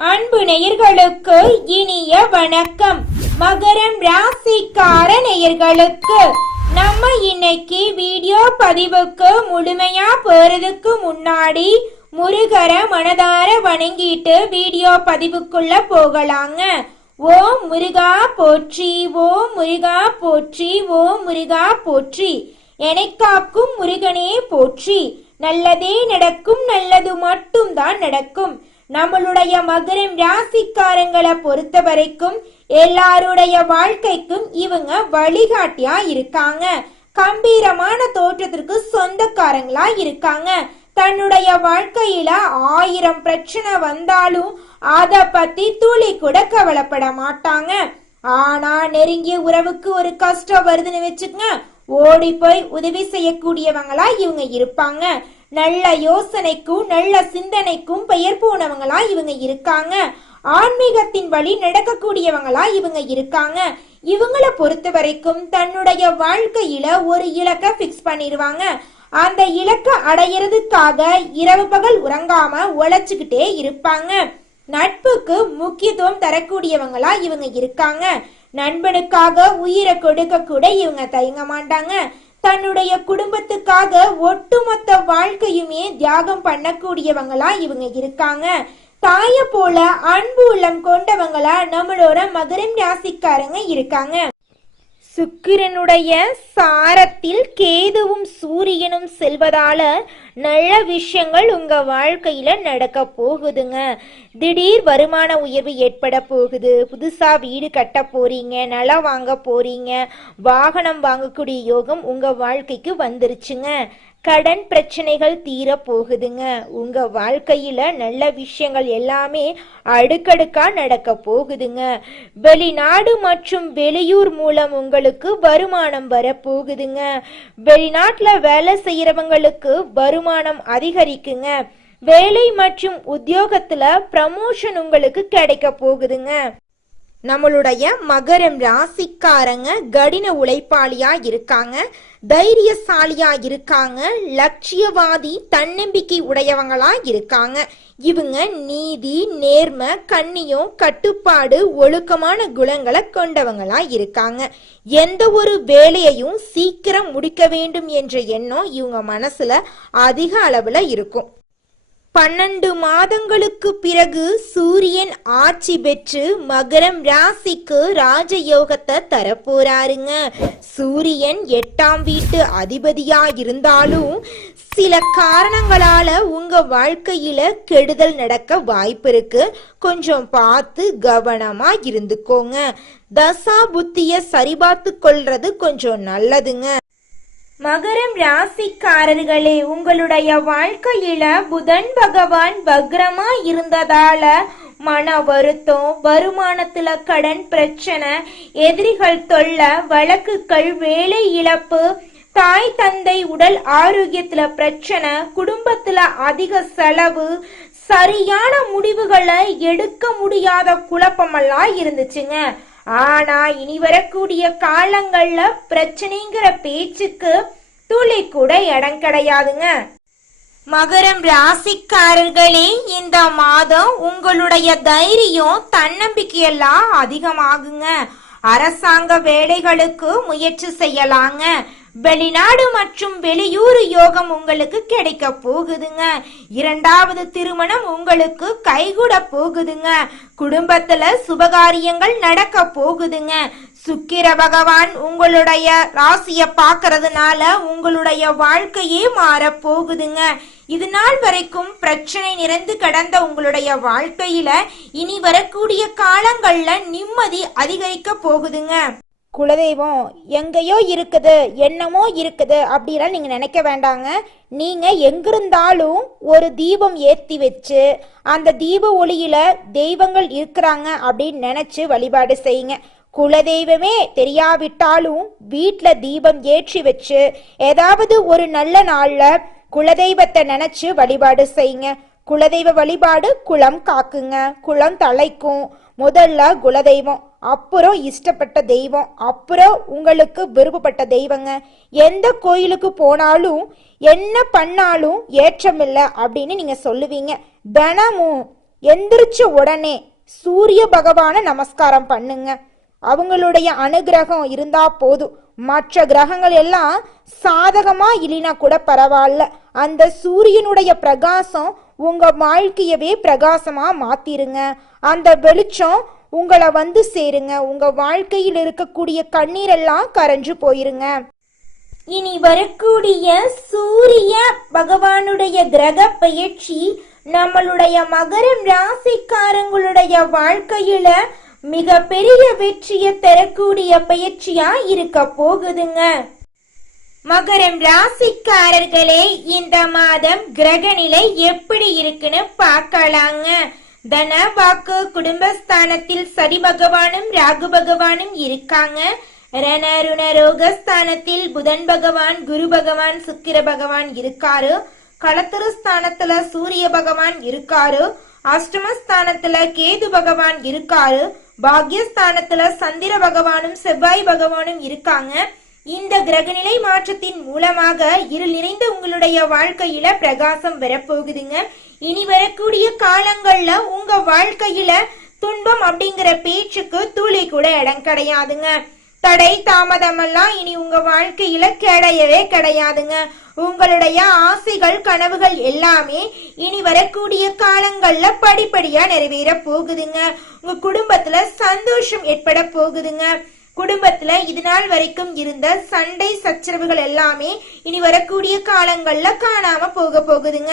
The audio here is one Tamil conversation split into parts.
அன்பு நேயர்களுக்கு இனிய வணக்கம். மகரம் ராசிக்கார நேயர்களுக்கு நம்ம இன்னைக்கு வீடியோ பதிவுக்கு முழுமையா போறதுக்கு முன்னாடி முருகரை மனதார வணங்கிட்டு வீடியோ பதிவுக்குள்ள போகலாங்க. ஓம் முருகா போற்றி, ஓம் முருகா போற்றி, ஓம் முருகா போற்றி. எனக்காக்கும் முருகனே போற்றி. நல்லதே நடக்கும், நல்லது மட்டும் தான் நடக்கும். நம்மளுடைய மகரம் ராசிக்காரங்களை பொறுத்த வரைக்கும் எல்லாருடைய வாழ்க்கைக்கும் இவங்க வழிகாட்டியா இருக்காங்க. கம்பீரமான தோற்றத்திற்கு சொந்தக்காரங்களா இருக்காங்க. தன்னுடைய வாழ்க்கையில 1000 பிரச்சனை வந்தாலும் அத பத்தி துளி கூட கவலைப்பட மாட்டாங்க. ஆனா நெருங்கிய உறவுக்கு ஒரு கஷ்டம் வருதுன்னு வச்சுக்கங்க, ஓடி போய் உதவி செய்யக்கூடியவங்களா இவங்க இருப்பாங்க. நல்ல யோசனைக்கும் நல்ல சிந்தனைக்கும் பெயர் போனவங்களா இவங்க இருக்காங்க. ஆன்மீகத்தின் வழி நடக்கக்கூடியவங்களா இவங்க இருக்காங்க. இவங்களை பொறுத்த வரைக்கும் தன்னுடைய வாழ்க்கையில ஒரு இலக்கை பிக்ஸ் பண்ணிடுவாங்க. அந்த இலக்கை அடையிறதுக்காக இரவு பகல் உறங்காம உழைச்சுக்கிட்டே இருப்பாங்க. நட்புக்கு முக்கியத்துவம் தரக்கூடியவங்களா இவங்க இருக்காங்க. நண்பனுக்காக உயிரை கொடுக்க கூட இவங்க தயங்க மாட்டாங்க. தன்னுடைய குடும்பத்துக்காக ஒட்டுமொத்த வாழ்க்கையுமே தியாகம் பண்ணக்கூடியவங்களா இவங்க இருக்காங்க. தாய போல அன்பு உள்ளம் கொண்டவங்களா நம்மளோட மகரம் ராசிக்காரங்க இருக்காங்க. சுக்கிரனுடைய சாரத்தில் கேதுவும் சூரியனும் செல்வதால நல்ல விஷயங்கள் உங்க வாழ்க்கையில நடக்க போகுதுங்க. திடீர் வருமான உயர்வு ஏற்பட போகுது. புதுசா வீடு கட்ட போறீங்க, நிலம் வாங்க போறீங்க, வாகனம் வாங்கக்கூடிய யோகம் உங்க வாழ்க்கைக்கு வந்துருச்சுங்க. கடன் பிரச்சனைகள் தீர போகுதுங்க. உங்க வாழ்க்கையில நல்ல விஷயங்கள் எல்லாமே அடுக்கடுக்கா நடக்க போகுதுங்க. வெளிநாடு மற்றும் வெளியூர் மூலம் உங்களுக்கு வருமானம் வர போகுதுங்க. வெளிநாட்டுல வேலை செய்யறவங்களுக்கு வருமானம் அதிகரிக்குங்க. வேலை மற்றும் உத்தியோகத்துல ப்ரமோஷன் உங்களுக்கு கிடைக்க போகுதுங்க. நம்மளுடைய மகரம் ராசிக்காரங்க கடின உழைப்பாளியா இருக்காங்க, தைரியசாலியா இருக்காங்க, லட்சியவாதி தன்னம்பிக்கை உடையவங்களா இருக்காங்க. இவங்க நீதி, நேர்மை, கண்ணியம், கட்டுப்பாடு, ஒழுக்கமான குணங்களை கொண்டவங்களா இருக்காங்க. எந்த ஒரு வேலையையும் சீக்கிரம் முடிக்க வேண்டும் என்ற எண்ணம் இவங்க மனசுல அதிக அளவுல இருக்கும். 12 மாதங்களுக்கு பிறகு சூரியன் ஆட்சி பெற்று மகரம் ராசிக்கு ராஜயோகத்தை தரப்போறாருங்க. சூரியன் 8ஆம் வீட்டு அதிபதியா இருந்தாலும் சில காரணங்களால உங்க வாழ்க்கையில கெடுதல் நடக்க வாய்ப்பு இருக்கு. கொஞ்சம் பார்த்து கவனமா இருந்துக்கோங்க. தசா புத்திய சரிபார்த்து கொள்றது கொஞ்சம் நல்லதுங்க. மகரம் ராசிக்காரர்களே, உங்களுடைய வாழ்க்கையில புதன் பகவான் வக்ரமா இருந்ததால மன வருத்தம், வருமானத்துல கடன் பிரச்சனை, எதிரிகள் தொல்லை, வழக்குகள், வேலை இழப்பு, தாய் தந்தை உடல் ஆரோக்கியத்துல பிரச்சனை, குடும்பத்துல அதிக செலவு, சரியான முடிவுகளை எடுக்க முடியாத குழப்பமெல்லாம் இருந்துச்சுங்க. ஆனா இனி வரக்கூடிய காலங்கள்ல பிரச்சனைங்கிற பேச்சுக்கு துளி கூட இடம் கிடையாதுங்க. மகரம் ராசிக்காரர்களே, இந்த மாதம் உங்களுடைய தைரியம், தன்னம்பிக்கையெல்லாம் அதிகமாகுங்க. அரசாங்க வேலைகளுக்கு முயற்சி செய்யலாங்க. வெளிநாடு மற்றும் வெளியூர் யோகம் உங்களுக்கு கிடைக்க போகுதுங்க. 2வது திருமணம் உங்களுக்கு கைகூட போகுதுங்க. குடும்பத்துல சுபகாரியங்கள் நடக்க போகுதுங்க. சுக்கிர பகவான் உங்களுடைய ராசிய பாக்குறதுனால உங்களுடைய வாழ்க்கையே மாற போகுதுங்க. இது நாள் வரைக்கும் பிரச்சனை நிறைந்து கடந்த உங்களுடைய வாழ்க்கையில இனி வரக்கூடிய காலங்கள்ல நிம்மதி அதிகரிக்க போகுதுங்க. குலதெய்வம் எங்கேயோ இருக்குது, என்னமோ இருக்குது அப்படிலாம் நீங்க நினைக்க வேண்டாங்க. நீங்க எங்கிருந்தாலும் ஒரு தீபம் ஏத்தி வச்சு அந்த தீப ஒளியில தெய்வங்கள் இருக்கிறாங்க அப்படின்னு நினைச்சு வழிபாடு செய்யுங்க. குலதெய்வமே தெரியாவிட்டாலும் வீட்டுல தீபம் ஏற்றி வச்சு ஏதாவது ஒரு நல்ல நாள்ல குலதெய்வத்தை நினைச்சு வழிபாடு செய்யுங்க. குலதெய்வ வழிபாடு குலம் காக்குங்க, குலம் தலைக்கும். முதல்ல குலதெய்வம், அப்புறம் இஷ்டப்பட்ட தெய்வம், அப்புறம் உங்களுக்கு விருப்பப்பட்ட தெய்வங்க. எந்த கோயிலுக்கு போனாலும் என்ன பண்ணாலும் ஏற்றமில்லை அப்படின்னு நீங்க சொல்லுவீங்க. தினமும் எந்திரிச்ச உடனே சூரிய பகவான நமஸ்காரம் பண்ணுங்க. அவங்களுடைய அனுகிரகம் இருந்தா போதும். மற்ற கிரகங்கள் எல்லாம் சாதகமா இல்லைனா கூட பரவாயில்ல, அந்த சூரியனுடைய பிரகாசம் உங்க வாழ்க்கையவே பிரகாசமா மாத்திருங்க. அந்த வெளிச்சம் உங்களை வந்து சேருங்க. உங்க வாழ்க்கையில் இருக்கக்கூடிய கண்ணீரெல்லாம் கரைஞ்சு போயிருங்க. இனி வரக்கூடிய சூரிய பகவானுடைய கிரக பயிற்சி நம்மளுடைய மகரம் ராசிக்காரங்களுடைய வாழ்க்கையில மிக பெரிய வெற்றியை தரக்கூடிய பயிற்சியா இருக்க போகுதுங்க. மகரம் ராசிக்காரர்களே, இந்த மாதம் கிரகநிலை எப்படி இருக்குன்னு பார்க்கலாங்க. தன வாக்கு குடும்பஸ்தானத்தில் சரி பகவானும் ராகு பகவானும் இருக்காங்க. ரணருண ரோகஸ்தானத்தில் புதன் பகவான் குரு பகவான் சுக்கிர பகவான் இருக்காரு. களத்திரஸ்தானத்துல சூரிய பகவான் இருக்காரு. அஷ்டமஸ்தானத்துல கேது பகவான் இருக்காரு. பாக்யஸ்தானத்துல சந்திர பகவானும் செவ்வாய் பகவானும் இருக்காங்க. இந்த கிரகநிலை மாற்றத்தின் மூலமாக இருள் நிறைந்த உங்களுடைய வாழ்க்கையில பிரகாசம் வரப்போகுதுங்க. இனி வரக்கூடிய காலங்கள்ல உங்க வாழ்க்கையில துன்பம் அப்படிங்கிற பேச்சுக்கு துளி கூட இடம் கிடையாதுங்க. தடை தாமதம் எல்லாம் இனி உங்க வாழ்க்கையில கிடையவே கிடையாதுங்க. உங்களுடைய ஆசைகள் கனவுகள் எல்லாமே இனி வரக்கூடிய காலங்கள்ல படிப்படியா நிறைவேற போகுதுங்க. உங்க குடும்பத்துல சந்தோஷம் ஏற்பட போகுதுங்க. குடும்பத்துல இது நாள் வரைக்கும் இருந்த சண்டை சச்சரவுகள் எல்லாமே இனி வரக்கூடிய காலங்கள்ல காணாம போக போகுதுங்க.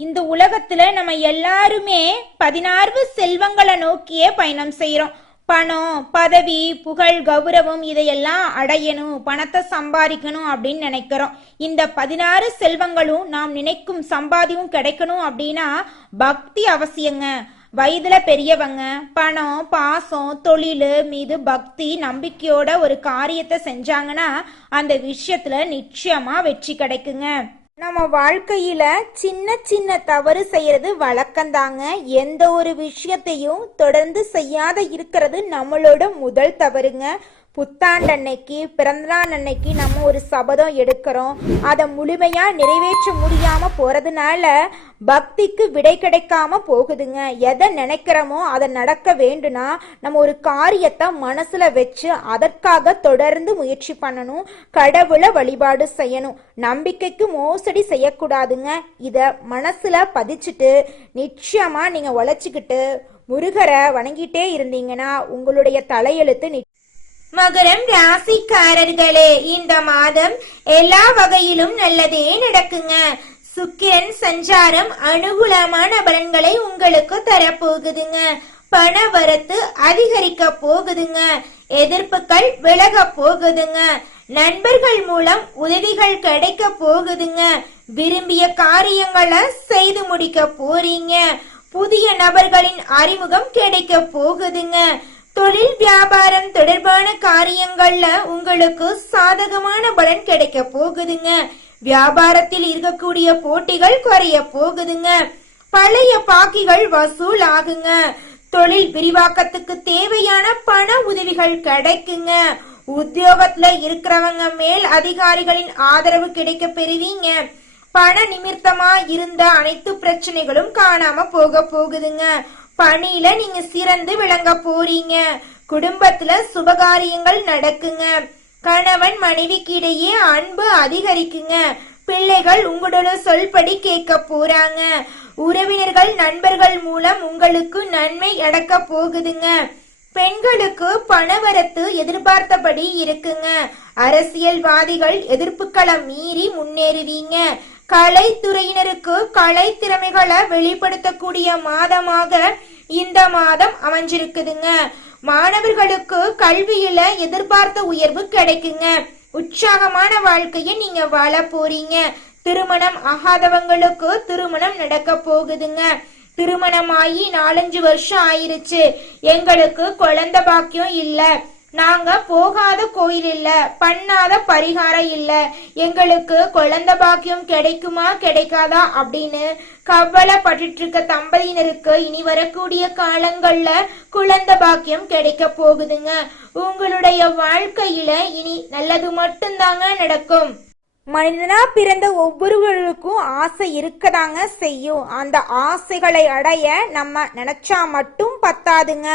இந்த உலகத்துல நம்ம எல்லாருமே 16 செல்வங்களை நோக்கியே பயணம் செய்யறோம். பணம், பதவி, புகழ், கௌரவம் இதையெல்லாம் அடையணும், பணத்தை சம்பாதிக்கணும் அப்படின்னு நினைக்கிறோம். இந்த 16 செல்வங்களும் நாம் நினைக்கும் சம்பாதியும் கிடைக்கணும் அப்படின்னா பக்தி அவசியங்க. வயதுல பெரியவங்க பணம், பாசம், தொழில் மீது பக்தி நம்பிக்கையோட ஒரு காரியத்தை செஞ்சாங்கன்னா அந்த விஷயத்துல நிச்சயமா வெற்றி கிடைக்குங்க. நம்ம வாழ்க்கையில சின்ன சின்ன தவறு செய்யறது வழக்கம்தாங்க. எந்த ஒரு விஷயத்தையும் தொடர்ந்து செய்யாத இருக்கிறது நம்மளோட முதல் தவறுங்க. புத்தாண்டு அன்னைக்கு, பிறந்தநாள் அன்னைக்கு நம்ம ஒரு சபதம் எடுக்கிறோம். அதை முழுமையா நிறைவேற்ற முடியாம போறதுனால பக்திக்கு விடை கிடைக்காம போகுதுங்க. எதை நினைக்கிறோமோ அதை நடக்க வேண்டும்னா நம்ம ஒரு காரியத்தை மனசுல வச்சு அதற்காக தொடர்ந்து முயற்சி பண்ணணும். கடவுளை வழிபாடு செய்யணும். நம்பிக்கைக்கு மோசடி செய்யக்கூடாதுங்க. இத மனசுல பதிச்சுட்டு நிச்சயமா நீங்க உழைச்சிக்கிட்டு முருகரை வணங்கிட்டே இருந்தீங்கன்னா உங்களுடைய தலையெழுத்து. மகரம் ராசிக்காரர்களே, இந்த மாதம் எல்லா வகையிலும் நல்லதே நடக்குங்க. சுக்கிரன் சஞ்சாரம் அனுகூலமான பலன்களை உங்களுக்கு தரப்போகுதுங்க. பண வரத்து அதிகரிக்க போகுதுங்க. எதிர்ப்புகள் விலக போகுதுங்க. நண்பர்கள் மூலம் உதவிகள் கிடைக்க போகுதுங்க. விரும்பிய காரியங்களை செய்து முடிக்க போறீங்க. புதிய நபர்களின் அறிமுகம் கிடைக்க போகுதுங்க. தொழில் வியாபாரம் தொடர்பான காரியங்கள்ல உங்களுக்கு சாதகமான பலன் கிடைக்க போகுதுங்க. வியாபாரத்தில் இருக்கக்கூடிய போட்டிகள் குறைய போகுதுங்க. பழைய பாக்கிகள் வசூல் ஆகுங்க. தொழில் விரிவாக்கத்துக்கு தேவையான பண உதவிகள் கிடைக்குங்க. உத்தியோகத்துல இருக்கிறவங்க மேல் அதிகாரிகளின் ஆதரவு கிடைக்க பெறுவீங்க. பண நிமித்தமா இருந்த அனைத்து பிரச்சனைகளும் காணாம போக போகுதுங்க. பணியில நீங்க சிறந்து விளங்க போறீங்க. குடும்பத்துல சுபகாரியங்கள் நடக்குங்க. கணவன் மனைவிக்கு இடையே அன்பு அதிகரிக்குங்க. பிள்ளைகள் உங்களோட சொல்படி கேட்க போறாங்க. உறவினர்கள் நண்பர்கள் மூலம் உங்களுக்கு நன்மை நடக்க போகுதுங்க. பெண்களுக்கு பணவரத்து எதிர்பார்த்தபடி இருக்குங்க. அரசியல்வாதிகள் எதிர்ப்புகளை மீறி முன்னேறுவீங்க. கலைத்துறையினருக்கு கலை திறமைகளை வெளிப்படுத்தக்கூடிய மாதமாக இந்த மாதம் அமைஞ்சிருக்குதுங்க. மாணவர்களுக்கு கல்வியில எதிர்பார்த்த உயர்வு கிடைக்குங்க. உற்சாகமான வாழ்க்கையை நீங்க வாழ போறீங்க. திருமணம் ஆகாதவங்களுக்கு திருமணம் நடக்க போகுதுங்க. திருமணமாகி 4-5 வருஷம் ஆயிருச்சு, எங்களுக்கு குழந்தை பாக்கியம் இல்ல, நாங்க போகாத கோயில் இல்ல, பண்ணாத பரிகாரம் இல்ல, எங்களுக்கு குழந்தை பாக்கியம் கிடைக்குமா கிடைக்காதா அப்படின்னு கவலைப்பட்டு இருக்க தம்பதியினருக்கு இனி வரக்கூடிய காலங்கள்ல குழந்தை பாக்கியம் கிடைக்க போகுதுங்க. உங்களுடைய வாழ்க்கையில இனி நல்லது மட்டும்தாங்க நடக்கும். மனிதனா பிறந்த ஒவ்வொருவருக்கும் ஆசை இருக்கதாங்க செய்யும். அந்த ஆசைகளை அடைய நம்ம நினைச்சா மட்டும் பத்தாதுங்க.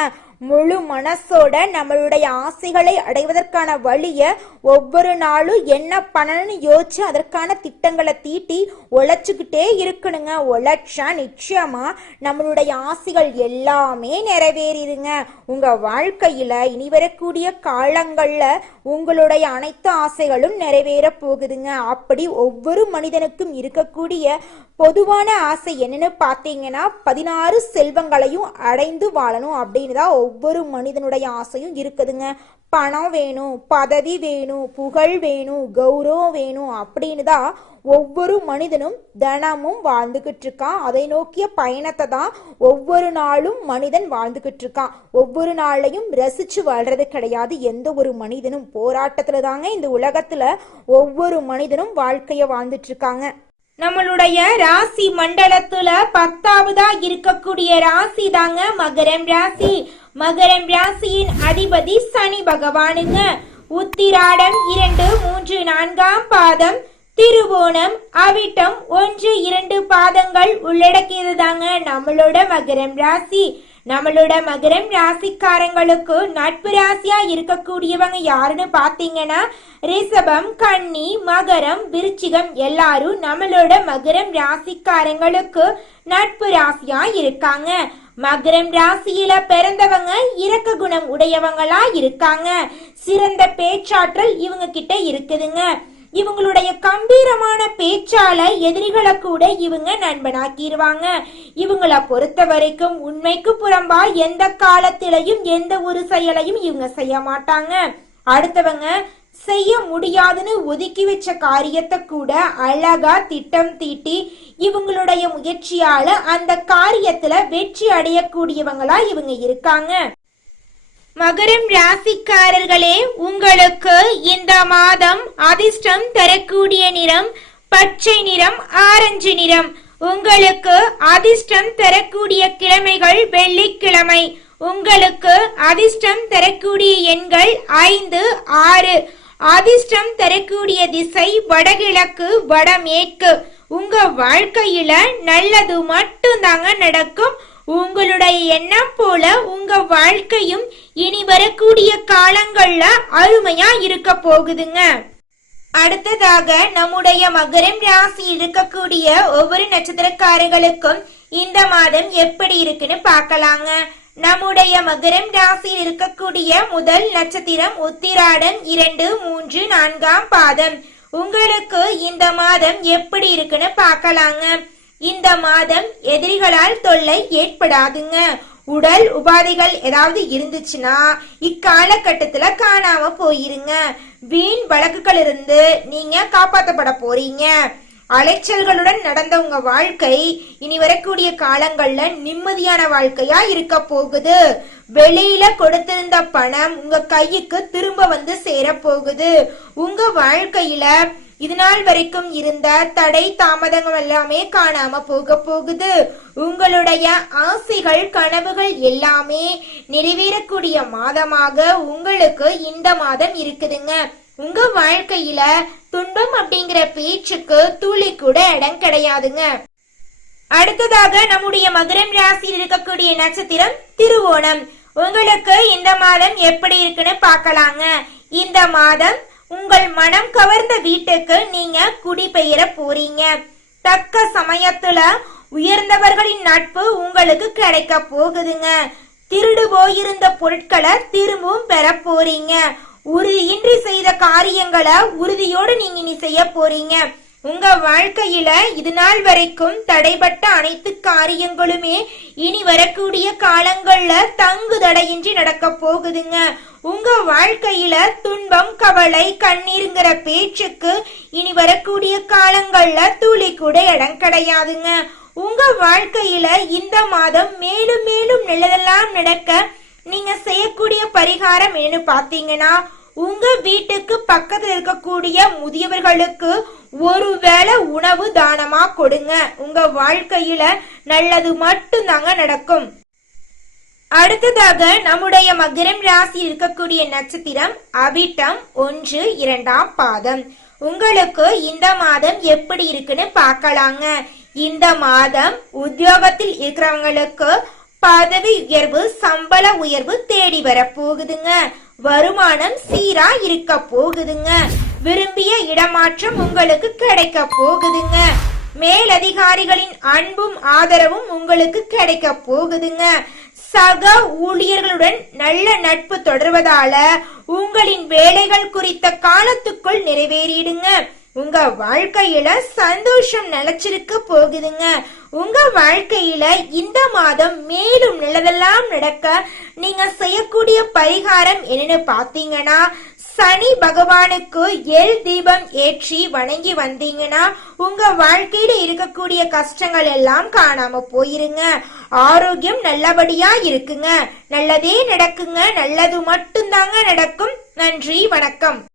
முழு மனசோட நம்மளுடைய ஆசைகளை அடைவதற்கான வழிய ஒவ்வொரு நாளும் என்ன பண்ணணும்னு யோசிச்சு அதற்கான திட்டங்களை தீட்டி உழைச்சுக்கிட்டே இருக்கணுங்க. உழைச்சா நிச்சயமா நம்மளுடைய ஆசைகள் எல்லாமே நிறைவேறிடுங்க. உங்க வாழ்க்கையில இனி வரக்கூடிய காலங்கள்ல உங்களுடைய அனைத்து ஆசைகளும் நிறைவேற போகுதுங்க. அப்படி ஒவ்வொரு மனிதனுக்கும் இருக்கக்கூடிய பொதுவான ஆசை என்னன்னு பார்த்தீங்கன்னா 16 செல்வங்களையும் அடைந்து வாழணும் அப்படின்னு தான் ஒவ்வொரு மனிதனுடைய ஆசையும் இருக்குதுங்க. பணம் வேணும், பதவி வேணும், புகழ் வேணும், கௌரவம் வேணும் அப்படின்னு தான் ஒவ்வொரு மனிதனும் தினமும் வாழ்ந்துகிட்டு இருக்கான். அதை நோக்கிய பயணத்தை தான் ஒவ்வொரு நாளும் மனிதன் வாழ்ந்துகிட்டு இருக்கான். ஒவ்வொரு நாளையும் ரசிச்சு வாழ்றது கிடையாது. எந்த ஒரு மனிதனும் போராட்டத்துல தாங்க இந்த உலகத்துல ஒவ்வொரு மனிதனும் வாழ்க்கைய வாழ்ந்துட்டு இருக்காங்க. நம்மளுடைய ராசி மண்டலத்துல 10ஆவதா இருக்கக்கூடிய ராசி தாங்க மகரம் ராசி. மகரம் ராசியின் அதிபதி சனி பகவானுங்க. உத்திராடம் 2, 3, 4ஆம் பாதம், திருவோணம், அவிட்டம் 1, 2 பாதங்கள் உள்ளடக்கியது தாங்க நம்மளோட மகரம் ராசி. நம்மளோட மகரம் ராசிக்காரங்களுக்கு நட்பு ராசியா இருக்கக்கூடியவங்க யாருன்னு பாத்தீங்கன்னா ரிஷபம், கன்னி, மகரம், விருச்சிகம் எல்லாரும் நம்மளோட மகரம் ராசிக்காரங்களுக்கு நட்பு ராசியா இருக்காங்க. மகரம் ராசியில பிறந்தவங்க இரக்க குணம் உடையவங்களா இருக்காங்க. சிறந்த பேச்சாற்றல் இவங்க கிட்ட இருக்குதுங்க. இவங்களுடைய கம்பீரமான பேச்சால எதிரிகளை கூட இவங்க நண்பனாக்கிடுவாங்க. இவங்களை பொறுத்த வரைக்கும் உண்மைக்கு புறம்பா எந்த காலத்திலையும் எந்த ஒரு செயலையும் இவங்க செய்ய மாட்டாங்க. அடுத்தவங்க செய்ய முடியாதுன்னு ஒதுக்கி வச்ச காரியத்தை கூட அழகா திட்டம் தீட்டி இவங்களுடைய முயற்சியால அந்த காரியத்துல வெற்றி அடையக்கூடியவங்களா இவங்க இருக்காங்க. மகரம் ராசிக்காரர்களே, உங்களுக்கு இந்த மாதம் அதிர்ஷ்டம் தரக்கூடிய நிறம் பச்சை நிறம், ஆரஞ்சு நிறம். உங்களுக்கு அதிர்ஷ்டம் தரக்கூடிய கிழமைகள் வெள்ளிக்கிழமை. உங்களுக்கு அதிர்ஷ்டம் தரக்கூடிய எண்கள் 5, 6. அதிர்ஷ்டம் தரக்கூடிய திசை வடகிழக்கு, வடமேற்கு. உங்க வாழ்க்கையில நல்லது மட்டும் தாங்க நடக்கும். உங்களுடைய எண்ணம் போல உங்க வாழ்க்கையும் இனி வரக்கூடிய காலங்கள்ல அருமையா இருக்க போகுதுங்க. அடுத்ததாக நம்முடைய மகரம் ராசி இருக்கக்கூடிய ஒவ்வொரு நட்சத்திரக்காரர்களுக்கும் இந்த மாதம் எப்படி இருக்குன்னு பார்க்கலாங்க. நம்முடைய மகரம் ராசியில் இருக்கக்கூடிய முதல் நட்சத்திரம் உத்திராடம் 2, 3, 4ஆம் பாதம். உங்களுக்கு இந்த மாதம் எப்படி இருக்குன்னு பார்க்கலாங்க. இந்த மாதம் எதிரிகளால் தொல்லை ஏற்படாதுங்க. உடல் உபாதைகள் ஏதாவது இருந்துச்சுன்னா இக்காலகட்டத்துல காணாம போயிருங்க. வீண் வழக்குகள் இருந்து நீங்க காப்பாற்றப்பட போறீங்க. அலைச்சல்களுடன் நடந்த உங்க வாழ்க்கை இனி வரக்கூடிய காலங்கள்ல நிம்மதியான வாழ்க்கையா இருக்க போகுது. வெளியில கொடுத்திருந்த பணம் உங்க கைக்கு திரும்ப வந்து சேர போகுது. உங்க வாழ்க்கையில இது நாள் வரைக்கும் இருந்த தடை தாமதங்கள் எல்லாமே காணாம போக போகுது. உங்களுடைய ஆசைகள் கனவுகள் எல்லாமே நிறைவேறக்கூடிய மாதமாக உங்களுக்கு இந்த மாதம் இருக்குதுங்க. உங்க வாழ்க்கையில துன்பம் அப்படிங்கிற பேச்சுக்கு துளி கூட இடம் கிடையாதுங்க. அடுத்ததாக நம்முடைய மகரம் ராசியில் இருக்கக்கூடிய நட்சத்திரம் திருவோணம். உங்களுக்கு இந்த மாதம் எப்படி இருக்குன்னு பார்க்கலாங்க. இந்த மாதம் உங்கள் மனம் கவர்ந்த வீட்டுக்கு நீங்க குடிபெயர போறீங்க. தக்க சமயத்துல உயர்ந்தவர்களின் நட்பு உங்களுக்கு கிடைக்க போகுதுங்க. திருடு போயிருந்த பொருட்களை திரும்பவும் பெற போறீங்க. உறுதியின்றி செய்த காரியங்களை உறுதியோடு நீங்க இனி செய்ய போறீங்க. உங்க வாழ்க்கையில இது நாள் வரைக்கும் தடைபட்ட அனைத்து காரியங்களுமே இனி வரக்கூடிய காலங்கள்ல தங்கு தடையின்றி நடக்க போகுதுங்க. உங்க வாழ்க்கையில துன்பம், கவலை, கண்ணீருங்கிற பேச்சுக்கு இனி வரக்கூடிய காலங்கள்ல துளி கூட இடம் கிடையாதுங்க. உங்க வாழ்க்கையில இந்த மாதம் மேலும் மேலும் நல்லதெல்லாம் நடக்க நீங்க செய்யக்கூடிய பரிகாரம் என்னன்னு பாத்தீங்கன்னா, உங்க வீட்டுக்கு பக்கத்துல இருக்கக்கூடிய முதியவர்களுக்கு ஒருவேளை உணவு தானமா கொடுங்க. உங்க வாழ்க்கையில நல்லது மட்டும் தாங்க நடக்கும். அடுத்ததாக நம்முடைய மகரம் ராசி இருக்கக்கூடிய நட்சத்திரம் அவிட்டம் 1, 2ஆம் பாதம். உங்களுக்கு இந்த மாதம் எப்படி இருக்குன்னு பார்க்கலாங்க. இந்த மாதம் உத்தியோகத்தில் இருக்கிறவங்களுக்கு பதவி உயர்வு, சம்பள உயர்வு தேடி வர போகுதுங்க. வருமானம் சீரா இருக்க போகுதுங்க. விரும்பிய இடமாற்றம் உங்களுக்கு கிடைக்க போகுதுங்க. மேலதிகாரிகளின் அன்பும் ஆதரவும் உங்களுக்கு கிடைக்க போகுதுங்க. சக ஊழியர்களுடன் நல்ல நட்பு தொடர்வதால உங்களின் வேலைகள் குறித்த காலத்துக்குள் நிறைவேறிடுங்க. உங்க வாழ்க்கையில சந்தோஷம் நிலைச்சிருக்க போகுதுங்க. உங்க வாழ்க்கையில இந்த மாதம் மேலும் நல்லதெல்லாம் நடக்க நீங்க செய்யக்கூடிய பரிகாரம் என்னன்னு பாத்தீங்கன்னா, சனி பகவானுக்கு எல் தீபம் ஏற்றி வணங்கி வந்தீங்கன்னா உங்க வாழ்க்கையில இருக்கக்கூடிய கஷ்டங்கள் எல்லாம் காணாம போயிருங்க. ஆரோக்கியம் நல்லபடியா இருக்குங்க. நல்லதே நடக்குங்க. நல்லது மட்டும்தாங்க நடக்கும். நன்றி, வணக்கம்.